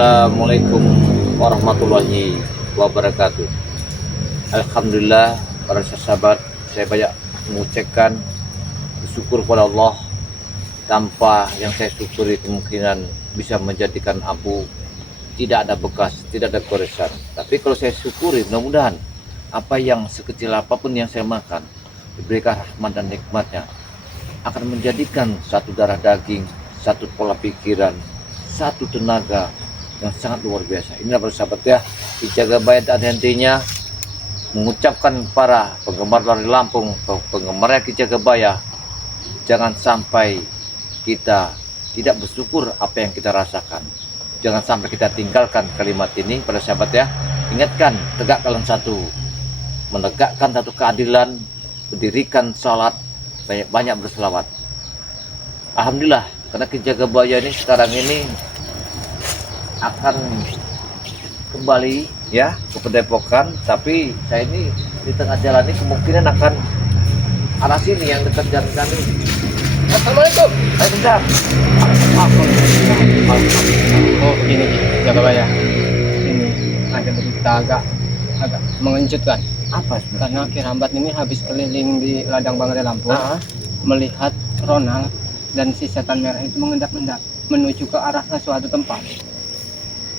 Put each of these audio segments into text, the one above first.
Assalamualaikum warahmatullahi wabarakatuh. Alhamdulillah, para sahabat, saya banyak mengucapkan bersyukur kepada Allah. Tanpa yang saya syukuri, kemungkinan bisa menjadikan abu tidak ada bekas, tidak ada goresan. Tapi kalau saya syukuri, mudah-mudahan apa yang sekecil apapun yang saya makan diberikan rahmat dan nikmatnya akan menjadikan satu darah daging, satu pola pikiran, satu tenaga yang sangat luar biasa. Inilah para sahabat ya, dijaga baik dan hentinya mengucapkan para penggemar dari Lampung, penggemar Ki Jagabaya, jangan sampai kita tidak bersyukur apa yang kita rasakan. Jangan sampai kita tinggalkan kalimat ini para sahabat ya. Ingatkan, tegakkan satu, menegakkan satu keadilan, berdirikan sholat, banyak-banyak berselawat. Alhamdulillah, karena Ki Jagabaya ini sekarang ini akan kembali ya ke Padepokan, tapi saya ini di tengah jalan ini kemungkinan akan arah sini yang dekat jalan kami. Assalamualaikum. Waalaikumsalam. Oh begini Jagabaya, ini ada berita agak mengejutkan. Apa sebenarnya? Karena Ki Rambat ini habis keliling di ladang Bangre Lampung, melihat Ronald dan si setan merah itu mengendap-endap menuju ke arah suatu tempat.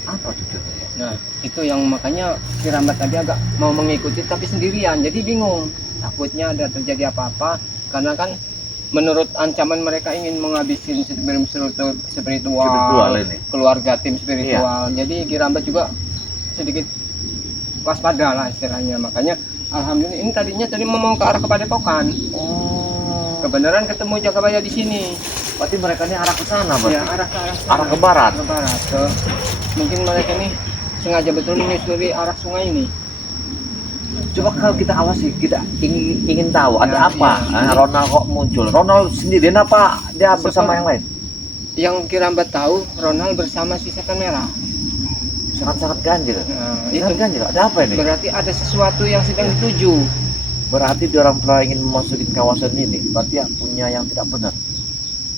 Apa itu? Nah itu yang makanya Ki Rambat tadi agak mau mengikuti tapi sendirian, jadi bingung, takutnya ada terjadi apa-apa, karena kan menurut ancaman mereka ingin menghabisin spiritual ini. Keluarga tim spiritual. Jadi Ki Rambat juga sedikit waspada lah istilahnya. Makanya alhamdulillah ini tadinya mau ke arah ke Padepokan. Kebenaran ketemu Jagabaya di sini. Berarti mereka ini arah ke sana, berarti? Ya, arah ke arah sana. Arah ke barat. Ke barat. Mungkin mereka ini sengaja betul menyusuri arah sungai ini. Coba kalau kita awasi, kita ingin tahu ada Ya, apa? iya. Ronald kok muncul? Ronald sendirian apa dia bersama yang lain? Yang Ki Rambat tahu, Ronald bersama si setan merah. Sangat-sangat ganjil. Nah, Sangat itu ganjil. Ada apa ini? berarti ada sesuatu yang sedang dituju. Berarti dia orang tua ingin memasuki kawasan ini. Berarti punya yang tidak benar.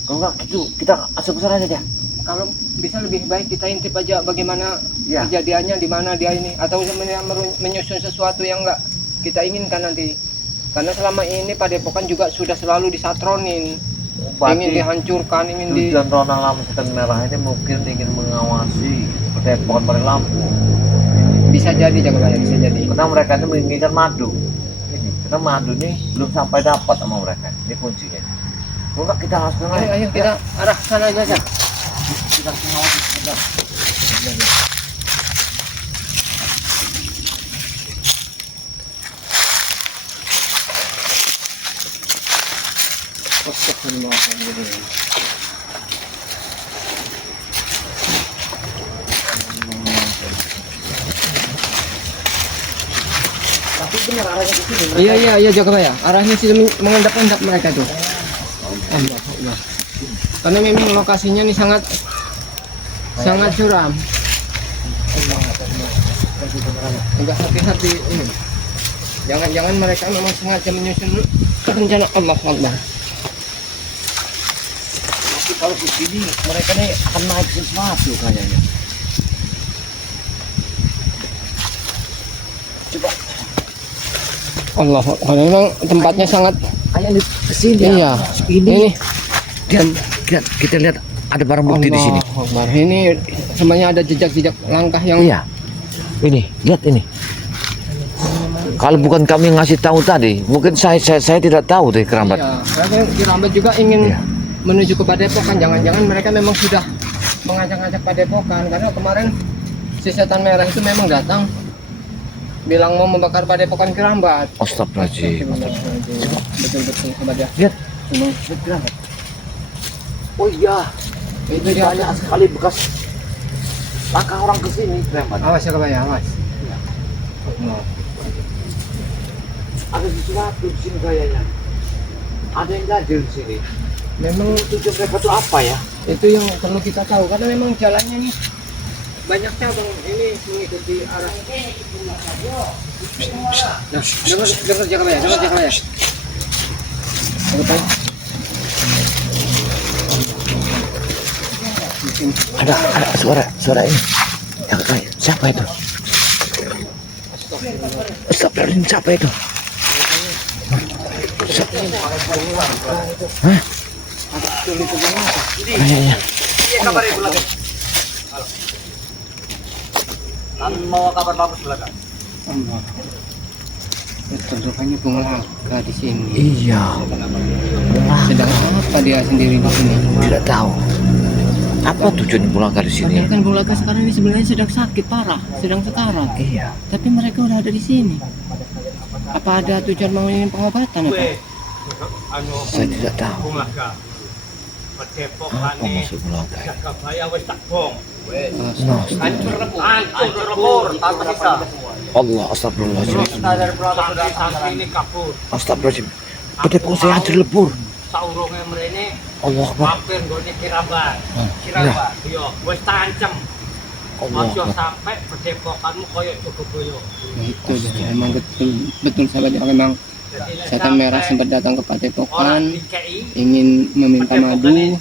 Kalau nggak gitu, kita asal besar aja dia. Kalau bisa lebih baik kita intip aja bagaimana Ya. kejadiannya, di mana dia ini, atau menyusun sesuatu yang enggak kita inginkan nanti. Karena selama ini Padepokan juga sudah selalu disatronin, ingin dihancurkan, ingin di tujuan Ronald Lama Setan Merah ini mungkin ingin mengawasi Padepokan Bangre Lampung. bisa jadi Jagabaya, bisa jadi. Karena mereka ini menginginkan madu. Ini, karena madu ini belum sampai dapat sama mereka. Ini kuncinya. Kalau nggak kita langsung Ayo, ayo kita arah sana aja. kita mengawasi sebentar. Tapi benar arahnya ke sini. Iya Jagabaya, arahnya sih mengendap-endap mereka tuh. Allah. Karena memang lokasinya nih sangat curam. Enggak hati-hati ini. Jangan mereka memang sengaja menyusun rencana. Allah. Tapi kalau ke sini mereka nih akan naik sesuatu kayaknya. Coba. Allah. Karena memang tempatnya sangat. Ayo ke sini. Iya. Ini. Kita lihat ada barang bukti di sini. Akbar. Ini semuanya ada jejak-jejak langkah yang. Iya. Ini, lihat ini. Kalau bukan kami yang ngasih tahu tadi, mungkin saya tidak tahu deh Kerabat. Iya. Karena Ki Rambat juga ingin Iya. menuju ke Padepokan. Jangan-jangan mereka memang sudah mengajak-ajak Padepokan, karena kemarin si setan merah itu memang datang bilang mau membakar Padepokan Ki Rambat. Astagfirullahaladzim. Betul sobat ya. Lihat. Memang Kerabat. Oh iya, itu ini dia. banyak sekali bekas langkah orang ke sini Kerabat. Awas ya Kak, awas. Iya. Nah, Ada sesuatu di sini kayaknya. Ada yang ganjil di sini. memang Tujuan mereka itu apa ya? itu yang perlu kita tahu, karena memang jalannya nih banyak cabang ini mengikuti arah. Nah, dengar Jagabaya. Betul. sini. Ada suara ini. Yang kayak siapa itu? Astagfirullahaladzim, siapa itu? Hah? Iya. Kabar ibu lagi. Kan mau kabar bagus belakang. Betul, rupanya Bunglaga di sini. Iya. Sedang apa dia sendiri di sini? Tidak tahu. Apa tujuan Bunglaga di sini? Padahal kan Bunglaga sekarang ini sebenarnya sedang sakit parah, sedang sekarat. Iya. Tapi mereka udah ada di sini. Apa ada tujuan mau ini pengobatan apa? Saya tidak tahu. Bunglaga. Depok Apa maksud Bunglaga? Jakabaya wis tak bong. Nah, Hancur lebur tanpa sisa. Allah, astagfirullahaladzim. Dari berapa sudah ini kabur. Astagfirullahaladzim. Pedepok saya hancur lebur. Saurunge mrene Allah Akbar. mampir nggone Kiraban. Nah, Kiraban. Yo, wis tancem. Allah Ojo Akbar. sampai pedepokanmu koyo Jogoboyo. Nah, itu dia. Emang betul sahabat ya, memang Setan Merah sempat datang ke Padepokan ingin meminta madu,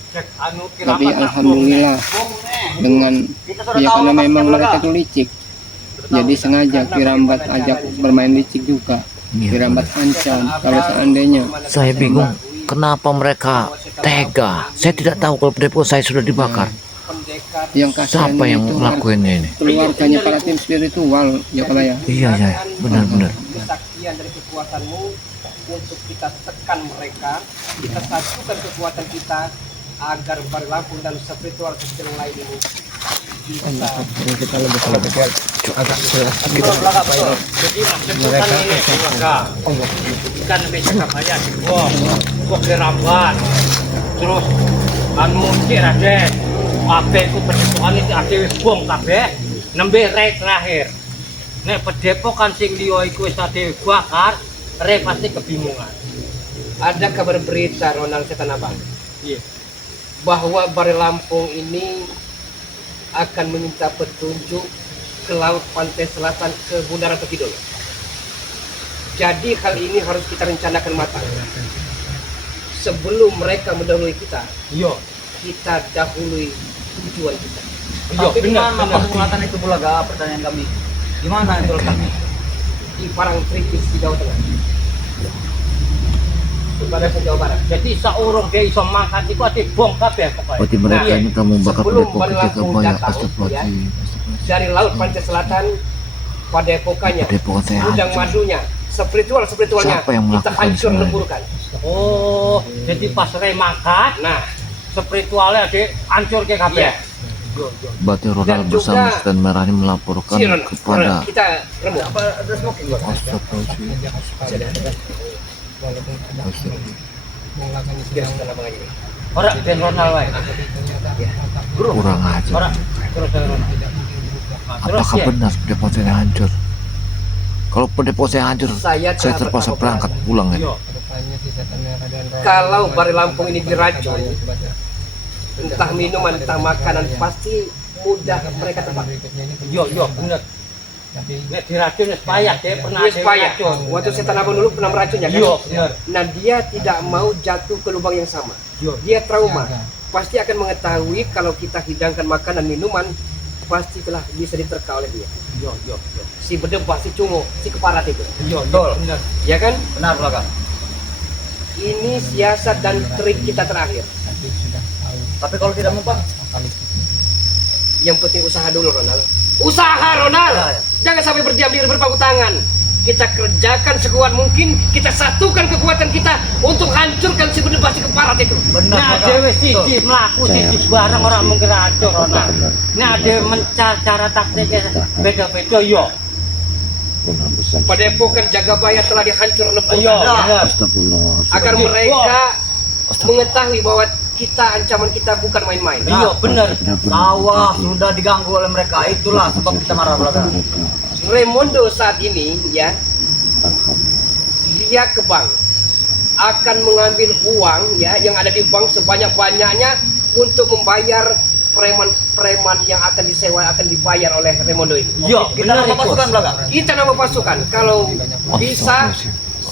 tapi alhamdulillah dengan ya karena memang mereka itu licik, jadi sengaja Kirambat ajak bermain licik juga. Kirambat ancam kalau seandainya Saya bingung. Kenapa mereka tega? Saya tidak tahu kalau pedepok saya sudah dibakar. yang kasihan Siapa yang itu ngelakuinnya ini? keluarganya para tim spiritual ya kalau ya. Iya, benar-benar. Kesaksian dari kekuatanmu untuk kita tekan mereka, kita satukan kekuatan kita agar berlaku dan spiritual yang lain ini bisa Kita lebih agak jelas gitu. Jadi mereka ini keluarga kan meja kabaya kok Kiraban terus anu cik Raden kabeh ku pedepokan iki ade wis bong kabeh nembe rek terakhir nek pedepokan sing liya iku wis ade bakar rek pasti kebingungan. Ada kabar berita Ronald Setan Abang bahwa Bari Lampung ini akan meminta petunjuk ke laut pantai selatan ke Bundaran Tokidul. Jadi hal ini harus kita rencanakan matang. Sebelum mereka mendahului kita, kita dahului tujuan kita. Tapi gimana pengulatan itu Bulaga? Pertanyaan kami, gimana itu letaknya? Di Parangtritis di Jawa Tengah. Kepada Jawa Barat. Jadi seorang dia iso mangkat itu ada bom kabeh pokoknya. Berarti mereka ini kamu bakar sebelum pedepok Bari ketika Lampung banyak datang, astagfirullahaladzim. Dari laut pantai selatan pada epokannya Pedepokan saya gudang hancur. madunya spiritualnya Siapa yang kita melakukan hancur semuanya? leburkan. Oh, jadi pas rey mangkat, nah spiritualnya di hancur ke kabeh. Berarti Dan Ronald juga bersama Setan Merah ini melaporkan Si Ron, kepada kita remuk. Ada smoking gua? Astagfirullahaladzim. Orang dan Ronald wae. Kurang aja. Orang terus dari Ronald. Apakah benar pedepok saya hancur? Kalau pedepok saya hancur, Saya saya telah terpaksa berapa berangkat pulang ya. Yo. Kalau Bari Lampung ini diracun, entah minuman, entah makanan, pasti mudah mereka tebak. Yo, benar. Nek diracun wis payah, dia pernah ada racun. Waktu Setan Abang dulu pernah meracunnya kan? Yo, benar. Nah, dia tidak mau jatuh ke lubang yang sama. Dia trauma. Pasti akan mengetahui kalau kita hidangkan makanan minuman pasti telah bisa diterka oleh dia. Yo. Si bedebah, si cungo, si keparat itu. Betul. Benar. Ya kan? Benar Bulaga. Ini siasat dan trik kita terakhir. Tapi kalau tidak mempan, Yang penting usaha dulu, Ronald. Usaha, Ronald! Jangan sampai berdiam diri berpangku tangan. Kita kerjakan sekuat mungkin, kita satukan kekuatan kita untuk hancurkan si bedebah, si keparat itu. Nah, dewe siji melaku siji barang orang mungkin hancur, Ronald. Nah, dia mencari cara taktiknya beda-beda, yo. Padepokan Jagabaya telah dihancur lebur. Astagfirullah. Agar mereka mengetahui bahwa kita ancaman kita bukan main-main. iya benar. Sawah sudah diganggu oleh mereka, itulah sebab kita marah Bulaga. Raimondo saat ini ya, dia ke bank akan mengambil uang ya yang ada di bank sebanyak-banyaknya untuk membayar preman-preman yang akan disewa, akan dibayar oleh Raimondo ini. Iya, kita nama pasukan Bulaga. Kita nama pasukan kalau bisa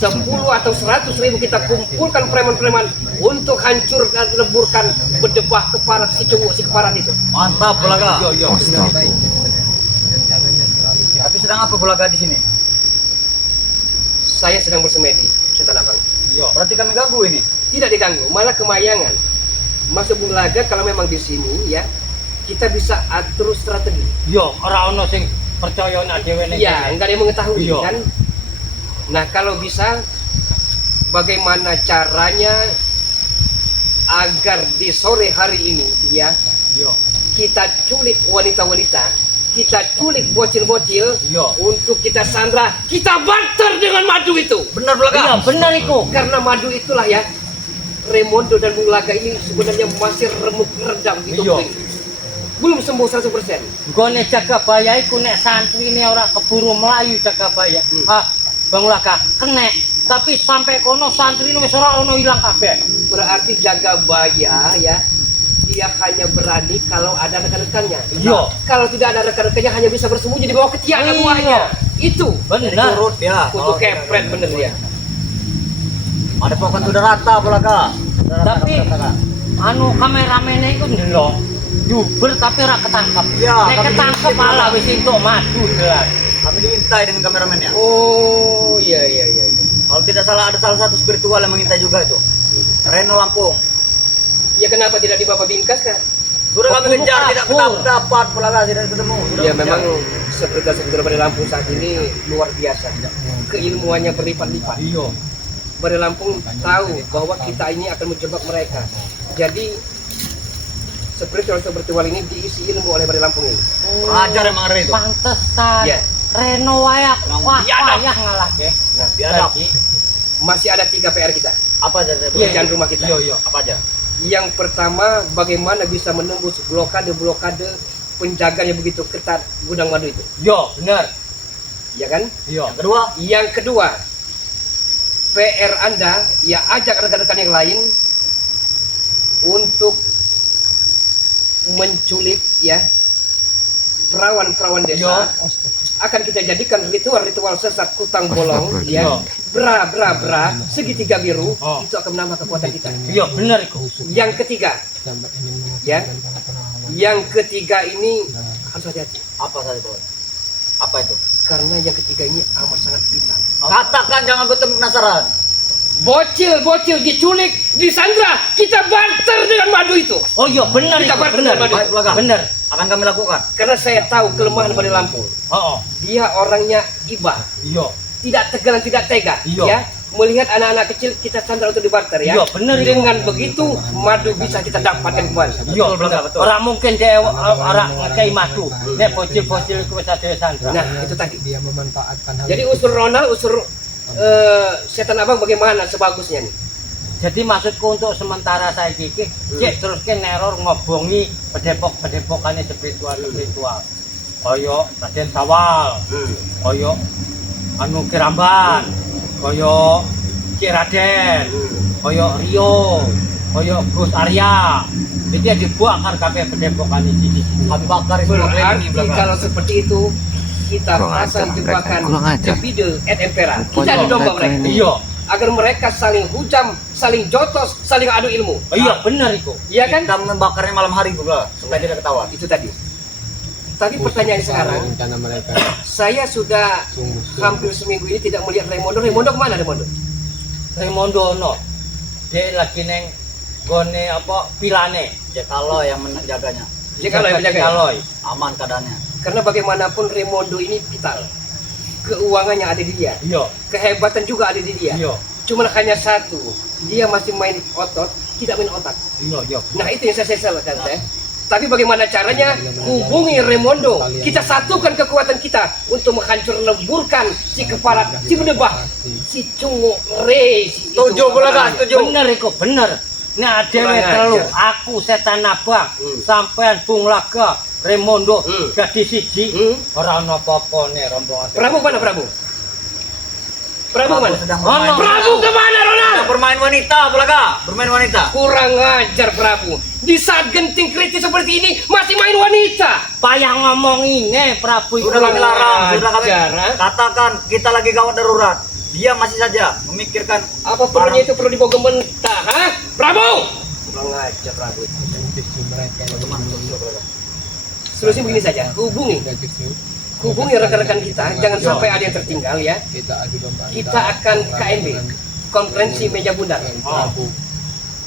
10 atau 100 ribu kita kumpulkan preman-preman untuk hancurkan, leburkan, berdebah keparat si cowok, si keparat itu. Mantap Bulaga. Yo. Tapi sedang apa Bulaga di sini? Saya sedang bersemedi, Setan Abang. Yo. Berarti kami ganggu ini. Tidak diganggu, malah kemayangan. Masuk Bulaga kalau memang di sini ya, kita bisa atur strategi. Yo, ora ono sing percaya nek dhewe ning. Iya, enggak ada yang mengetahui Iya. kan. Nah, kalau bisa bagaimana caranya agar di sore hari ini ya Yo. kita culik wanita-wanita, kita culik bocil-bocil Iya. untuk kita sandra, kita barter dengan madu itu. Benar Bulaga. Iya, bener iku. Karena madu itulah ya, Raimondo dan Bung Laga ini sebenarnya masih remuk redam gitu. Iya. Belum sembuh 100%. Gone Jagabaya iku nek santri ini ora keburu melayu Jagabaya. Bang Laka kena. Tapi sampai kono santri ini wis ora ono ilang kabeh. Berarti Jagabaya ya, dia hanya berani kalau ada rekan-rekannya. Iya. Kalau tidak ada rekan-rekannya hanya bisa bersembunyi di bawah ketiak Iya. buahnya. Itu Bener. Turut ya. untuk kepret bener dia. Ada pokan sudah rata Bulaga. Tapi anu kameramene iku ndelok Juber tapi ora ketangkep. Iya, Nek kami ketangkep diintip, malah Bang. wis entuk madu jelas. Kami diintai dengan kameramennya. Oh iya. Kalau tidak salah ada salah satu spiritual yang mengintai juga itu. Reno Lampung. Ya kenapa tidak dibawa bingkas kan? Sudah kami Betul, kejar Pak. tidak dapat Bulaga tidak ketemu. Sudah Ya kejar. memang seperti Bade Lampung saat ini luar biasa. Keilmuannya berlipat-lipat. Iya. Bade Lampung tahu bahwa kita ini akan menjebak mereka. Jadi spiritual ini diisi ilmu oleh Bade Lampung ini. Ajar emang Reno itu. Pantesan. Iya. Reno wayak Biadab. wayah ngalah ke. Nah, Biadab. masih ada 3 PR kita. Apa aja saya Pekerjaan rumah kita. Iya. Apa aja? Yang pertama, bagaimana bisa menembus blokade penjagaan yang begitu ketat gudang madu itu, Yo, bener. ya kan? Iya. Yang kedua, Yang kedua, PR Anda ya ajak rekan-rekan yang lain untuk menculik ya perawan-perawan desa. Akan kita jadikan ritual sesat kutang bolong ya, bra segitiga biru. Oh. Itu akan menambah kekuatan kita. Iya, bener iku. Yang ketiga ya, yang ketiga ini harus hati-hati apa saja Bro? Apa itu? karena yang ketiga ini amat sangat vital. Katakan jangan bertemu penasaran. Bocil diculik, disandra, kita barter dengan madu itu. Oh iya, bener Kita iku, barter bener. dengan madu. Baik, Bulaga. Bener. Akan kami lakukan. Karena saya tahu kelemahan Bade Lampung. Heeh. Dia orangnya iba, Iya. tidak tegar dan tidak tega. Iya. Ya, melihat anak-anak kecil kita sandra untuk dibarter ya. Iya, bener itu. Dengan begitu madu bisa kita dapatkan kembali. Iya, Betul, bener. betul. Ora mungkin dia ora ngekei madu. Nek bocil-bocil iku wis ada sandra. Nah, itu tadi. Dia memanfaatkan hal Jadi itu. unsur Ronald, unsur setan abang bagaimana sebagusnya nih? Jadi maksudku untuk sementara saya iki cek terus ke neror ngobongi pedepok-pedepokane spiritual. Kaya Raden Sawal, kaya anu Kiramban, kaya Cik Raden, kaya Rio, kaya Gus Arya. Jadi dia dibakar kabeh pedepokane siji. Kami bakar semua Berarti keliling kalau seperti itu kita pasang jebakan Jepide et Empera. Kita adu domba mereka. Iya. Agar mereka saling hujam, saling jotos, saling adu ilmu. Oh, iya benar itu. Iya kan? Kita membakarnya malam hari juga supaya tidak ketahuan. Itu tadi. Tapi pertanyaan sekarang, rencana mereka saya sudah sungguh-sungguh. hampir seminggu ini tidak melihat Raimondo. Raimondo kemana Raimondo? Raimondo ono. Dia lagi neng gone apa pilane. Jekalo yang menjaganya. Jika lo yang menjaga. Kaloy. Aman keadaannya. Karena bagaimanapun Raimondo ini vital. Keuangannya ada di dia. Iya. Kehebatan juga ada di dia. Iya. Cuma hanya satu, dia masih main otot, tidak main otak. Iya. Nah itu yang saya sesalkan teh. Tapi bagaimana caranya? Hubungi Raimondo. Kita satukan kekuatan kita untuk menghancur leburkan si keparat, si berdebah, si cungu re. Si itu. Setuju, Bulaga, setuju. Bener iku, bener. Nek dhewe Kurang telu, ajar. aku setan abang, Hmm. sampean Bung Laga, Raimondo, Hmm. jadi siji. Hmm. Ora ono apa-apa nek rombongan. Prabu mana Prabu? Prabu mana? sedang Oh, bermain. no. Prabu kemana Ronald? Sedang bermain wanita, Bulaga. Bermain wanita. Kurang ajar Prabu. Di saat genting kritis seperti ini masih main wanita. Payah ngomong ini, Prabu iku. Sudah kami larang, sudah kami Ajar, ha? katakan kita lagi gawat darurat. Dia masih saja memikirkan Apa perlunya itu perlu dibawa mentah, ha? Prabu! Kurang ajar Prabu. Solusi begini saja, hubungi rekan-rekan kita, jangan sampai ada yang tertinggal ya. Kita akan KMB, konferensi meja bundar.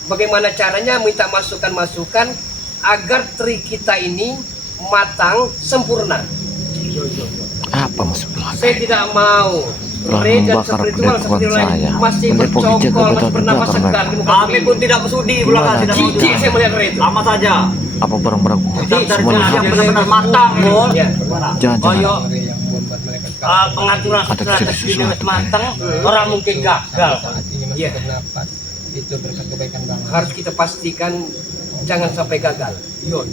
Bagaimana caranya minta masukan-masukan agar trik kita ini matang, sempurna. Apa maksud Saya tidak mau Telah Re dan membakar spiritual seperti pendepokan lain saya. masih Pendepokan bercokol, jaga masih betul bernafas juga segar karena di muka kami bumi. pun tidak bersudi belakang Gimana? tidak mau Jijik saya melihat Re itu. sama saja. apa barang-barang Kita cari semuanya yang habis? benar-benar matang ini. Ya. Jangan-jangan Koyo pengaturan Ada strategi sesuatu. wis mateng, orang mungkin gagal. Iya. Harus kita pastikan jangan sampai gagal. Yo.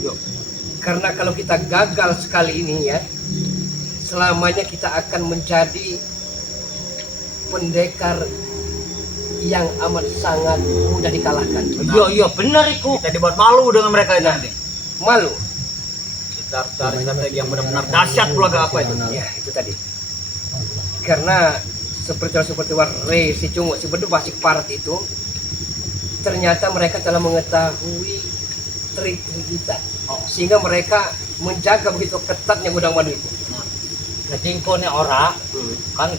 Karena kalau kita gagal sekali ini ya, selamanya kita akan menjadi pendekar yang amat sangat mudah dikalahkan. Yo bener iku. Kita dibuat malu dengan mereka itu nanti. Malu. Kita harus cari strategi yang benar-benar dahsyat Bulaga apa itu. Ya, itu tadi. Karena seperti Re, si Cungu, si Bedebah, si Parat itu, ternyata mereka telah mengetahui trik-trik kita. Sehingga mereka menjaga begitu ketatnya gudang madu itu. Jadi kone ora kan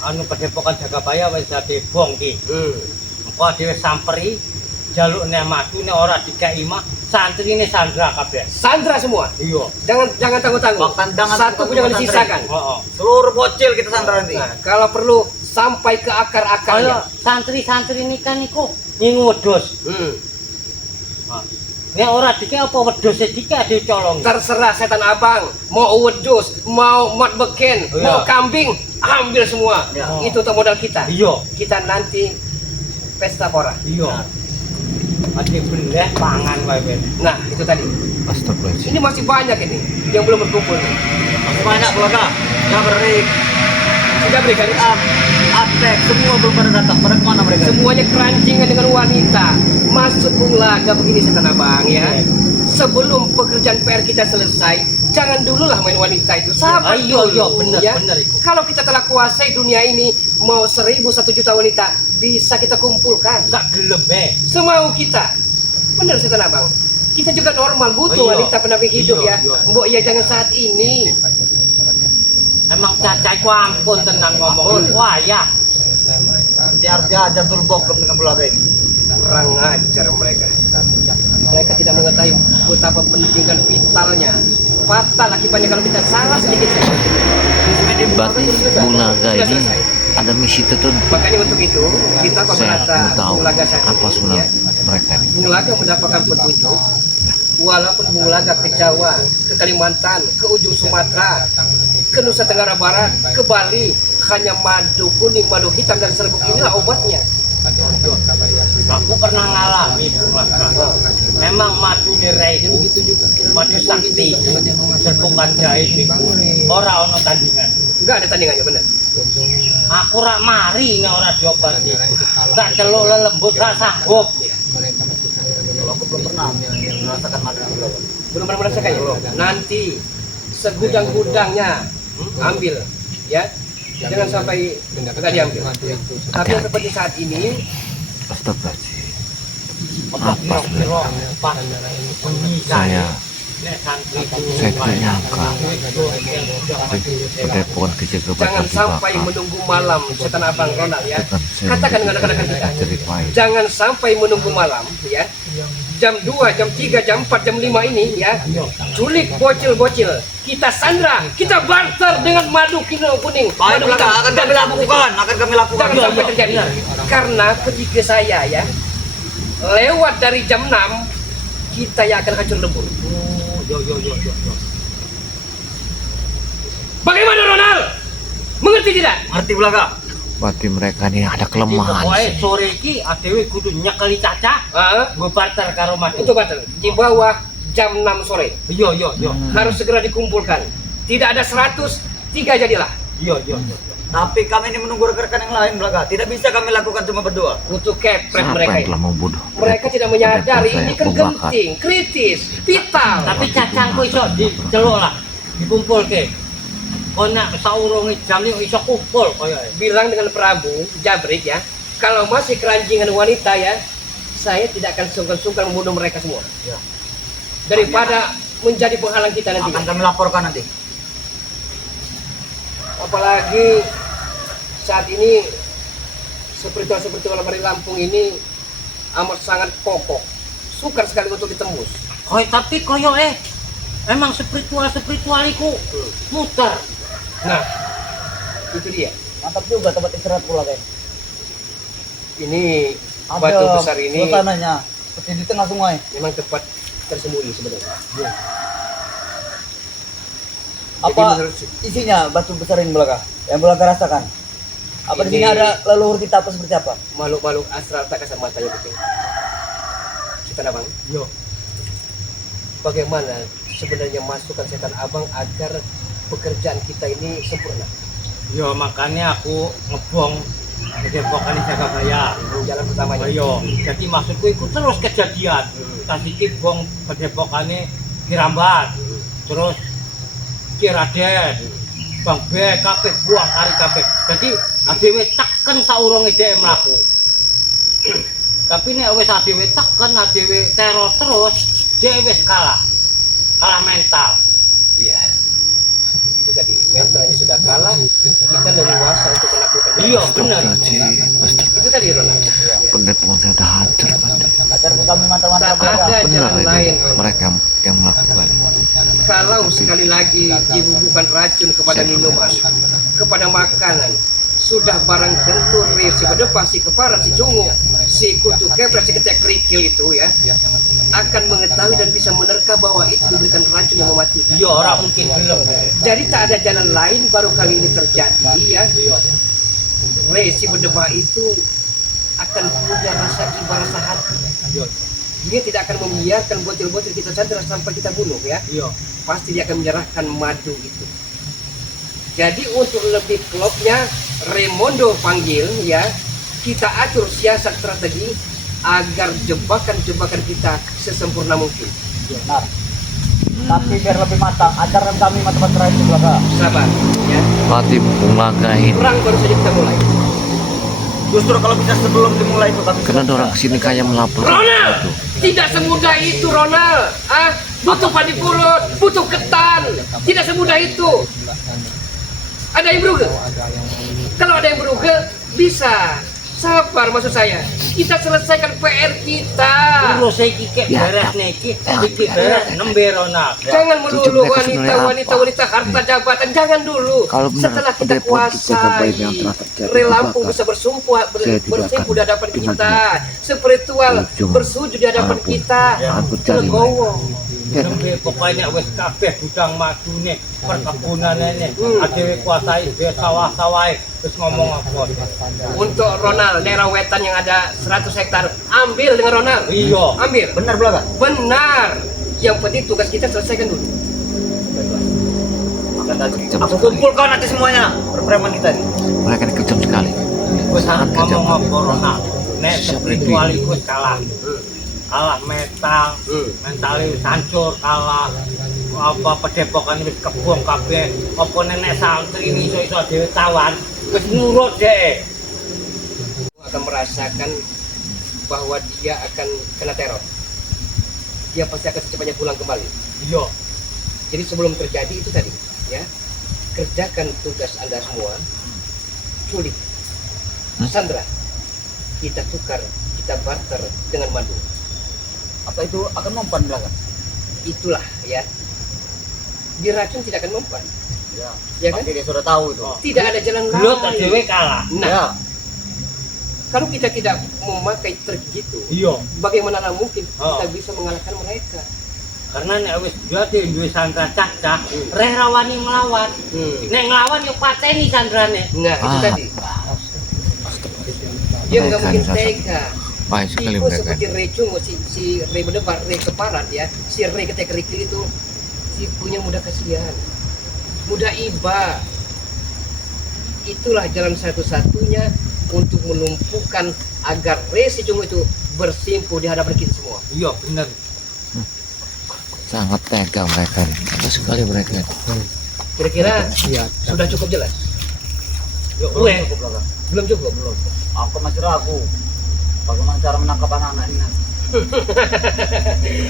anu padepokan Jagabaya wis dadi bongki. Engko dhewe samperi jalukne madu nek ora dikai mah santrine sandra kabeh. Sandra semua. Iya. Jangan tanggung-tanggung. Bahkan jangan Satu pun jangan santri. disisakan. Heeh. Seluruh bocil kita sandra nanti. Nah, kalau perlu sampai ke Kaya akar-akarnya. santri-santri ini kan iku ngingu wedhus. Nek ora dike apa wedhuse dike ade colong. Terserah setan abang, mau wedus, mau mat beken, Oh, iya. mau kambing, ambil semua. Ya. Itu tuh modal kita. Iya. Kita nanti pesta pora. Iya. Ade beleh pangan wae. Nah, itu tadi. Astagfirullahaladzim. Ini masih banyak ini yang belum berkumpul nih. Masih banyak Bulaga. Jabrik, Sudah berikan Atek, semua belum pada datang. Pada kemana mereka? semuanya keranjingan dengan wanita. Maksud Bulaga begini setan abang ya. Sebelum pekerjaan PR kita selesai, jangan dululah main wanita itu. Sabar Iya, dulu, bener, ya. bener itu. Kalau kita telah kuasai dunia ini, mau 1.000, 1 juta wanita bisa kita kumpulkan. Gak gelem Semau kita. Bener setan abang. Kita juga normal butuh Oh, iya. wanita pendamping hidup Iya, ya. iya. Mbok ya jangan saat ini. Emang cacai ku ampun tenan ngomong. Wah ya. Nanti harus diajar dulu bokem dengan Bulaga ini. Kurang ajar mereka. Mereka tidak mengetahui betapa penting dan vitalnya. Fatal akibatnya kalau kita salah sedikit saja. Berarti Bulaga Sudah ini selesai. ada misi tertentu. Makanya untuk itu kita kalau Saya merasa mau tahu Bulaga saat apa ini, sebenarnya ya, mereka ini. Bulaga mendapatkan petunjuk. Walaupun Bulaga ke Jawa, ke Kalimantan, ke ujung Sumatera, ke Nusa Tenggara Barat, ke Bali, hanya madu kuning, madu hitam dan serbuk inilah obatnya. Aku pernah ngalami Bulaga. Memang madu nirai itu madu sakti. Serbukan jahit itu ora ono tandingan. Enggak ada tandingannya benar. Aku rak mari nek ora diobati. Gak celuk lelembut gak sanggup. Kalau aku belum pernah merasakan madu Bulaga. Belum pernah merasakannya. Nanti segudang-gudangnya ambil, ya. Jangan sampai enggak diambil. Tapi yang seperti saat ini, Astagfirullahaladzim. Apa Saya tidak nyangka Padepokan Jagabaya jangan sampai dibakar. menunggu malam, setan abang Ronald ya. Dengan saya Katakan dengan menjadi anak-anak kita. jadi pahit. Jangan sampai menunggu malam, ya. Jam 2, jam 3, jam 4, jam 5 ini ya. Culik bocil-bocil. Kita sandra, kita barter dengan madu kuning. Baik Madu Bulaga, hitam. akan kami lakukan, akan kami lakukan. Jangan sampai terjadi. Karena ketika saya ya lewat dari jam 6, kita yang akan hancur lebur. Yo. Bagaimana Ronald? Mengerti tidak? Ngerti Bulaga? Berarti mereka ini ada kelemahan. Pokoknya sih. sore iki adewe kudu nyekeli caca, Ah, gue barter karo madu. untuk barter di bawah jam 6 sore. Yo. Harus segera dikumpulkan. Tidak ada 100, 3 jadilah. Yo. Tapi kami ini menunggu rekan-rekan yang lain Bulaga. Tidak bisa kami lakukan cuma berdua. Untuk kepret Siapa mereka yang ini. telah membunuh? Mereka tidak menyadari Padepokan ini saya kan membakar. genting, kritis, vital. Tapi cacangku iso diceluk lah, dikumpulke. kok nak saurunge jam ini iso kumpul kaya. Bilang dengan Prabu Jabrik ya, kalau masih keranjingan wanita ya, saya tidak akan sungkan-sungkan membunuh mereka semua. Ya. Daripada menjadi penghalang kita nanti. Akan kami laporkan nanti. Apalagi saat ini spiritual dari Lampung ini amat sangat kokoh, sukar sekali untuk ditembus. Tapi koyo emang spiritual iku muter. Nah, itu dia. Mantap juga tempat istirahat pula guys. Ini batu besar ini suasananya seperti di tengah sungai. memang tempat tersembunyi sebenarnya. Apa menurut isinya batu besar ini belakang? Yang belakang rasakan? Apa di sini Ini- ada leluhur kita apa seperti apa? makhluk-makhluk astral tak kasat matanya betul. Setan Abang, Yo. bagaimana sebenarnya masukan setan Abang agar pekerjaan kita ini sempurna? Yo makanya aku ngebong Padepokan Jagabaya. Jalan pertamanya. Yo, jadi maksudku itu terus kejadian. Tadi ki bong Padepokane Kirambat. Terus Kiraden. Bang B kabeh buang kari kabeh. Jadi adewe teken saurunge dhek mlaku. Tapi nek wis adewe teken, adewe teror terus, dhek wis kalah. Kalah mental. Iya. Itu tadi, mentalnya sudah kalah, kita leluasa untuk melakukan. Iya, benar. Astagfirullahaladzim. Itu tadi Ronald. Pendepongan saya udah hancur, Banda. Agar kami mantap-mantap Tak ada Benar jalan ini lain. mereka yang melakukan. Kalau sekali lagi dibubuhkan racun kepada minuman, kepada makanan, sudah barang tentu si berdepan, si keparat, si cungu, si kutu kepret, si ketek kerikil itu ya akan mengetahui dan bisa menerka bahwa itu diberikan racun yang mematikan. Iya, orang mungkin belum. Jadi tak ada jalan lain baru kali ini terjadi ya. Si berdebah itu akan punya rasa iba, rasa hati. Dia tidak akan membiarkan bocil-bocil kita sandra sampai kita bunuh ya. Iya. Pasti dia akan menyerahkan madu itu. Jadi untuk lebih klopnya Raimondo panggil ya, kita atur siasat strategi agar jebakan-jebakan kita sesempurna mungkin. Benar. Tapi biar lebih matang, ajaran kami mantap-mantap terakhir di belakang. Sabar ya. Pati melangkahin. Perang baru saja kita mulai. Justru kalau bisa sebelum dimulai itu kami Karena ada orang kesini kayak melapor. Ronald, tidak semudah itu Ronald. Butuh padi pulut, butuh ketan. Tidak semudah itu. Ada yang berugel? Kalau ada yang berugel, bisa. Sabar maksud saya. Kita selesaikan PR kita. Terus saya kikek beres niki, iki beres nembe Ronald. Jangan melulu Tujuan mereka sebenarnya wanita, harta jabatan. Jangan dulu. Kalau benar Setelah kita Padepokan Jagabaya kuasai, yang telah terjadi Relampung dibakar, bisa saya juga bersimpu akan di hadapan dengan kita. Spiritual ujung bersujud di hadapan apapun kita. aku cari Legowo. Nembe pokoknya wis kabeh gudang madune, perkebunane adewe kuasai dhewe sawah-sawahe terus ngomong apa. Untuk Ronald, daerah wetan yang ada 100 hektar, ambil dengan Ronald. Iya. Ambil. benar belakang. Benar. Yang penting tugas kita selesaikan dulu. Aku kumpulkan nanti semuanya perpreman kita nih. Mereka ini kejam sekali. Wis Sangat kejam. ngomong apa Ronald. Nek spiritual iku kalah. Kalah mental, mentalnya wis hancur, kalah apa Padepokan wis kebong kabeh. Apa nenek santri ini iso-iso dhewe tawan, wis nurut dhek. Akan merasakan bahwa dia akan kena teror. Dia pasti akan secepatnya pulang kembali. Iya. Jadi sebelum terjadi itu tadi, ya, kerjakan tugas Anda semua. Culik, Sandra, kita tukar, kita barter dengan madu. Apa itu akan mempan belakang? Itulah ya. Diracun tidak akan mempan. Ya. Ya kan? Pasti dia sudah tahu itu. Tidak ada jalan Gelut lain. dhewe kalah. Nah, Ya. kalau kita tidak memakai trik gitu, Iya. bagaimana mungkin Oh. kita bisa mengalahkan mereka? Karena nek wis jadi duwe sandra cacah, reh rawani nglawan. Nek nglawan yo pateni sandrane. Nah, itu Ah, tadi. Dia nggak Mereka mungkin ini sasar. tega. Baik sekali Tipu mereka. seperti Rey Cungo, si Rey Berdebar, Rey Keparat ya, si Rey Ketek Kerikil itu tipunya mudah kasihan, mudah iba. Itulah jalan satu-satunya untuk melumpuhkan agar Rey si Cungo itu bersimpu di hadapan kita semua. Iya, bener. Sangat tega mereka. Tega sekali mereka. Kira-kira Iya. sudah cukup jelas? Yo, Belum gue. cukup Laga. Belum cukup. Belum. Aku masih ragu. Bagaimana cara menangkap anak-anak ini?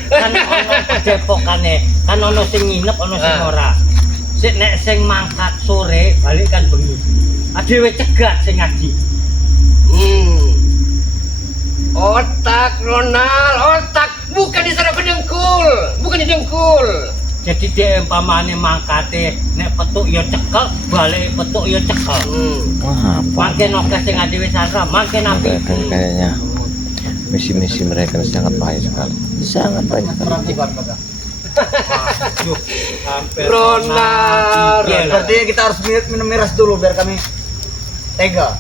Kan ono depokane, kan ono sing nginep, ono sing Ah. ora. Sik nek sing mangkat sore balik kan bengi. Adewe cegat sing ngaji. Otak Ronald, otak bukan di saraf dengkul, bukan di dengkul. Jadi dia umpamane mangkate nek petuk ya cekel, balik petuk ya cekel. Wah, apa? Makin oke sing adewe sasra, makin api. Kayaknya misi-misi mereka sangat baik sekali. Sangat baik sekali. Teratibat Laga. Aduh, hampir Ronald. Iya lah. Berarti kita harus minum miras dulu biar kami tega.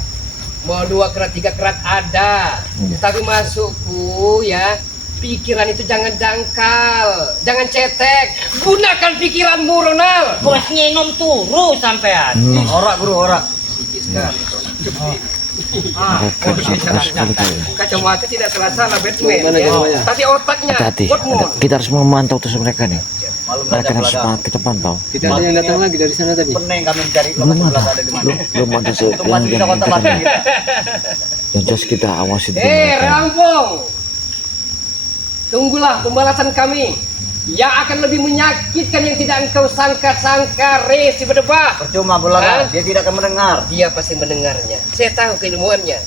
Mau 2 kerat 3 kerat ada, Iya. tapi masukku ya. Pikiran itu jangan dangkal, jangan cetek. Gunakan pikiranmu, Ronald. Bos nyinom turu sampean. Ora guru, ora. Mereka bagus sekali kayaknya. Kacamata tidak salah salah Batman, Mana ya. jawabannya? Tapi otaknya. Hati-hati. Good Kita harus memantau terus mereka nih. Malu Mereka saja harus Laga. kita pantau. Tidak ada yang datang lagi dari sana tadi. Pening kami mencari Belum lokasi ada. Laga ada di mana. Belum ada Itu masih yang bisa kontak lagi kita. yang jelas kita awasi dulu mereka. Rampong. Tunggulah pembalasan kami yang akan lebih menyakitkan yang tidak engkau sangka-sangka, si berdebah. Percuma Bulaga, dia tidak akan mendengar. Dia pasti mendengarnya. Saya tahu keilmuannya.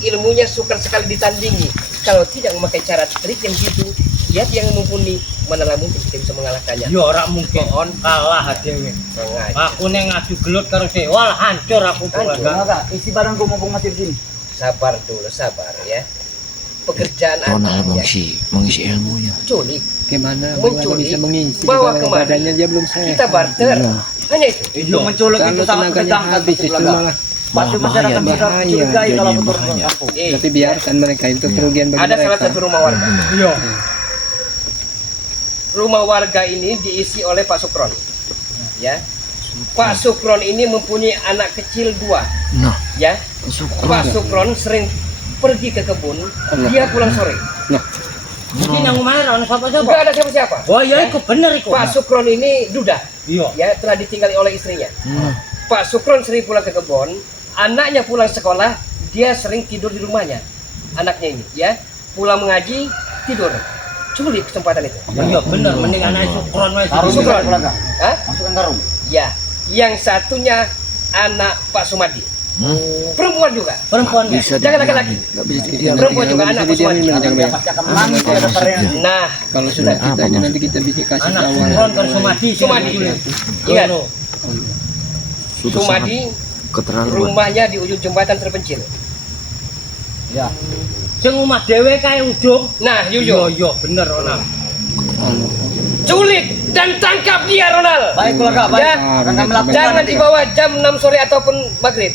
Ilmunya sukar sekali ditandingi. Kalau tidak memakai cara trik yang gitu, dia yang mumpuni. Manalah mungkin kita bisa mengalahkannya. Ya ora mungkin kalah adewe. Sengaja. Aku neng ngadu gelut karo dhek. Wah, hancur aku Hancur. Bulaga. Laga, isi barangku mumpung masih di sini. Sabar dulu, sabar ya. Pekerjaan Ronald Anda ya. mengisi ilmunya. Culik, Gimana Menculik, bisa mengisi bawa kalau kemari. badannya dia belum sehat. kita barter. Iya. Hanya itu. Itu menculik itu Kalau sangat tenaganya menegangkan habis Gusti itu Bulaga. malah. Pasti masyarakat Bahaya, bisa bahaya. mencurigai kalau Jadinya aku turun ke bahaya. kampung. Tapi biarkan mereka itu kerugian bagi Ada mereka. salah satu rumah warga. Iya. Rumah warga ini diisi oleh Pak Sukron. Ya. Pak Sukron ini mempunyai anak kecil 2. Nah, Ya. syukur. Pak Sukron sering pergi ke kebun, dia pulang sore. Mungkin yang mana ono sapa Enggak sapa? ada siapa-siapa. Oh iya iku bener iku. Pak Sukron ini duda, Iya. ya telah ditinggali oleh istrinya. Nah, Pak Sukron sering pulang ke kebun, anaknya pulang sekolah, dia sering tidur di rumahnya. Anaknya ini, ya, pulang mengaji, tidur. Culik kesempatan itu. Iya bener mending anak Sukron wae. Karung Sukron. bisa Bulaga. Hah? Masukkan karung. Ya, yang satunya anak Pak Sumadi. Perempuan juga. Perempuan ya. bisa Jangan dibilang. laki-laki. Nggak bisa didiamin. Perempuan juga Nggak anak bisa didiamin, Pak jangan Dia banyak. pasti akan menangis ya dokternya. Nah, Kalau sudah Apa kita aja maksud? nanti kita bisa kasih Anak tahu. Sukron karo Sumadi. Sumadi. Ingat, Sudah sangat Sumadi keterlaluan. rumahnya di ujung jembatan terpencil. Ya. Sing omah dhewe kae ujung. Nah, Iya Yuyo, iya bener Ronald. culik dan tangkap dia, Ronald. Baik Bulaga, baik. Ya. Akan kami lakukan. Jangan nanti. dibawa jam 6 sore ataupun maghrib.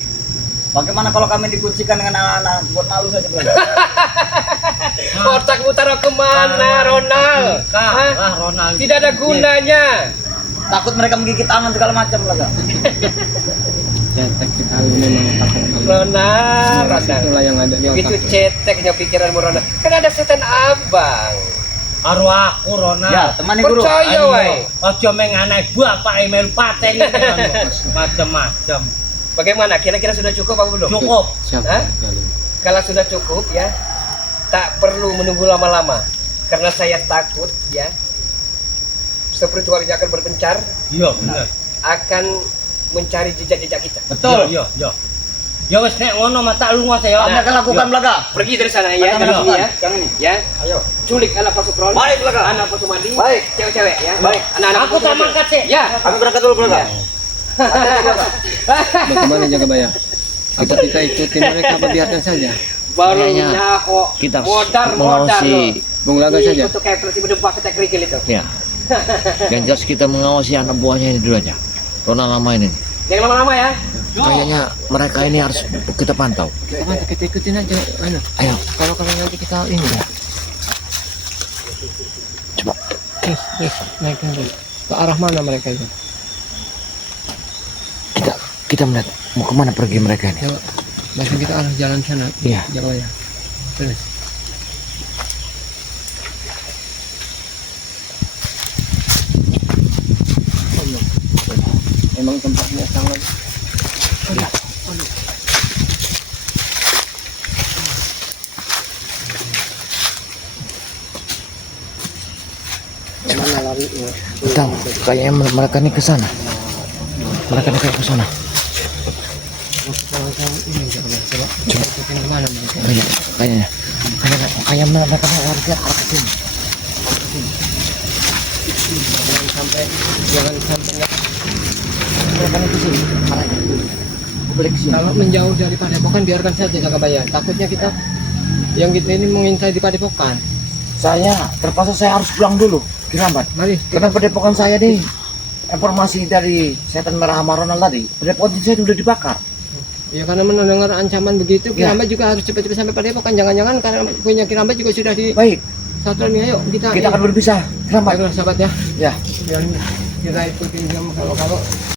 Bagaimana kalau kami dikuncikan dengan anak-anak buat malu saja Bulaga? Otakmu taruh kemana, Ronald? Hah? Kalah Ronald. Tidak ada gunanya. Takut mereka menggigit tangan segala macam Bulaga. Ya, kita memang takut. Ronald, Itulah yang ada di begitu otak. ceteknya pikiranmu, Ronald. Kan ada setan abang. Karo aku Ronald. Ya, temani guru. Percaya, Ayo, wae. aja menganai bapak email pateni macam-macam. Bagaimana? Kira-kira sudah cukup apa belum? Cukup. Siapa? Hah? Kalau sudah cukup ya, tak perlu menunggu lama-lama. Karena saya takut ya, spiritual ini akan berpencar, Iya bener. akan mencari jejak-jejak kita. Betul. Iya iya. Ya wis nek ngono mah tak lunga saya. Kami akan lakukan Bulaga. Pergi dari sana ya, Kami dari sini lakukan. ya. Yang ini. Ya, Ayo. culik anak Pak Sukron, Baik Bulaga. anak Pak Sumadi, Baik. cewek-cewek ya. Baik. Anak-anak Aku Pak tak Sumadi. mangkat sih. Ya. Kami berangkat dulu Bulaga. Bagaimana jaga bayar? Apa kita ikutin mereka apa biarkan saja? Barunya kok kita harus modar-modar mengawasi. loh. Bung Laga saja. Itu kayak versi berdebak kita kerikil itu. Ya. Yang jelas kita mengawasi anak buahnya ini dulu aja. Ronald lama ini. Jangan lama-lama ya. Kayaknya mereka ini harus kita pantau. Kita ikutin aja. Anu, Ayo, kalau nanti kita ini ya. coba. Yes, naikin dulu. Ke arah mana mereka itu? Kita melihat mau kemana pergi mereka ini. Coba. Langsung kita arah jalan sana. Iya. Jaga bayar. Terus. Memang tempatnya sangat mana larinya? Tahu, kayaknya mereka nih ke sana. Mereka nih kayak ke sana. Mana mereka? Kayaknya mereka lari ke arah sini. Jangan sampai Mereka nih ke sini. Arahnya. Balik ke sini. kalau menjauh dari padepokan biarkan saja Jakabayan. Takutnya kita yang kita ini mengintai di padepokan. Terpaksa saya harus pulang dulu, Kirambat. Mari. Karena padepokan saya nih, informasi dari setan merah Maronal tadi, padepokan saya sudah dibakar. Ya karena mendengar ancaman begitu, Ya. Kiramba juga harus cepat-cepat sampai padepokan. Jangan-jangan karena punya Kiramba juga sudah di Baik, Satron. Ayo kita kita akan berpisah, Kirambat. baiklah sahabat ya. Ya. Yang kita ikuti kalau